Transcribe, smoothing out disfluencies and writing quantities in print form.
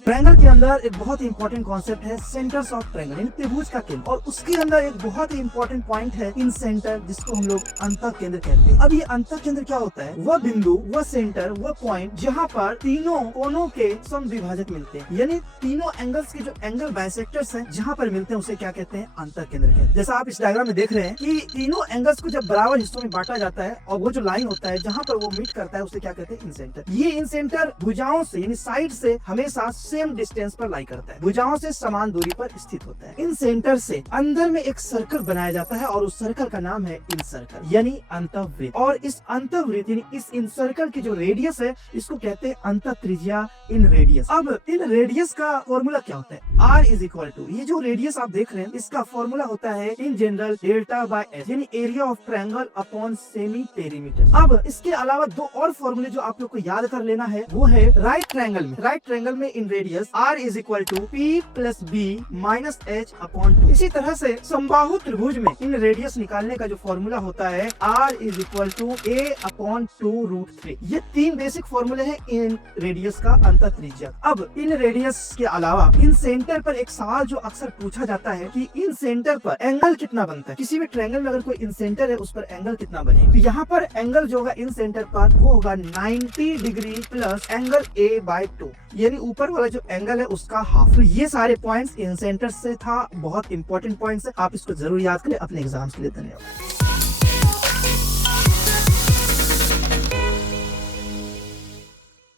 Triangle के अंदर एक बहुत ही इंपॉर्टेंट कॉन्सेप्ट है सेंटर्स ऑफ ट्रायंगल, यानी त्रिभुज का केंद्र, और उसके अंदर एक बहुत ही इंपॉर्टेंट पॉइंट है इन सेंटर, जिसको हम लोग अंतः केंद्र कहते हैं। अब ये अंतः केंद्र क्या होता है? वह बिंदु, वह सेंटर, वह पॉइंट जहाँ पर तीनों कोनों के समद्विभाजक मिलते हैं, यानी तीनों एंगल्स के जो एंगल बाइसेक्टर्स हैं जहाँ पर मिलते हैं उसे क्या कहते हैं? अंतः केंद्र कहते हैं। जैसा आप इस डायग्राम में देख रहे हैं कि तीनों एंगल्स को जब बराबर हिस्सों में बांटा जाता है और वो जो लाइन होता है जहाँ पर वो मीट करता है उसे क्या कहते हैं? इन सेंटर। ये इन सेंटर भुजाओं से यानी साइड से हमेशा सेम डिस्टेंस पर लाई करता है, भुजाओं से समान दूरी पर स्थित होता है। इन सेंटर से अंदर में एक सर्कल बनाया जाता है और उस सर्कल का नाम है इन सर्कल यानी अंतःवृत्त। और इस अंतःवृत्त यानी इस इन सर्कल की जो रेडियस है इसको कहते हैं अंतः त्रिज्या, इन रेडियस। अब इन रेडियस का फॉर्मूला क्या होता है? R इज इक्वल टू, ये जो रेडियस आप देख रहे हैं इसका फॉर्मूला होता है in general delta by h, यानी area of triangle upon semi perimeter. अब इसके अलावा दो और फॉर्मूले जो आप लोग को याद कर लेना है वो है राइट ट्रायंगल में inradius R is equal to P plus B minus H upon 2। इसी तरह से समबाहु त्रिभुज में इन रेडियस निकालने का जो फॉर्मूला होता है R is equal to A upon 2√3। ये तीन बेसिक फॉर्मूले हैं इन रेडियस का अंतः त्रिज्या। अब इन रेडियस के अलावा इन सेंटर पर एक सवाल जो अक्सर पूछा जाता है कि इन सेंटर पर एंगल कितना बनता है? किसी भी ट्रायंगल में अगर कोई इन सेंटर है उस पर एंगल कितना बनेगा? तो यहाँ पर एंगल जो होगा इन सेंटर पर वो होगा 90 डिग्री प्लस एंगल A/2, यानी ऊपर वाला जो एंगल है उसका हाफ। तो ये सारे पॉइंट्स इन सेंटर से था, बहुत इंपॉर्टेंट पॉइंट्स है, आप इसको जरूर याद करें अपने एग्जाम्स के लिए। धन्यवाद।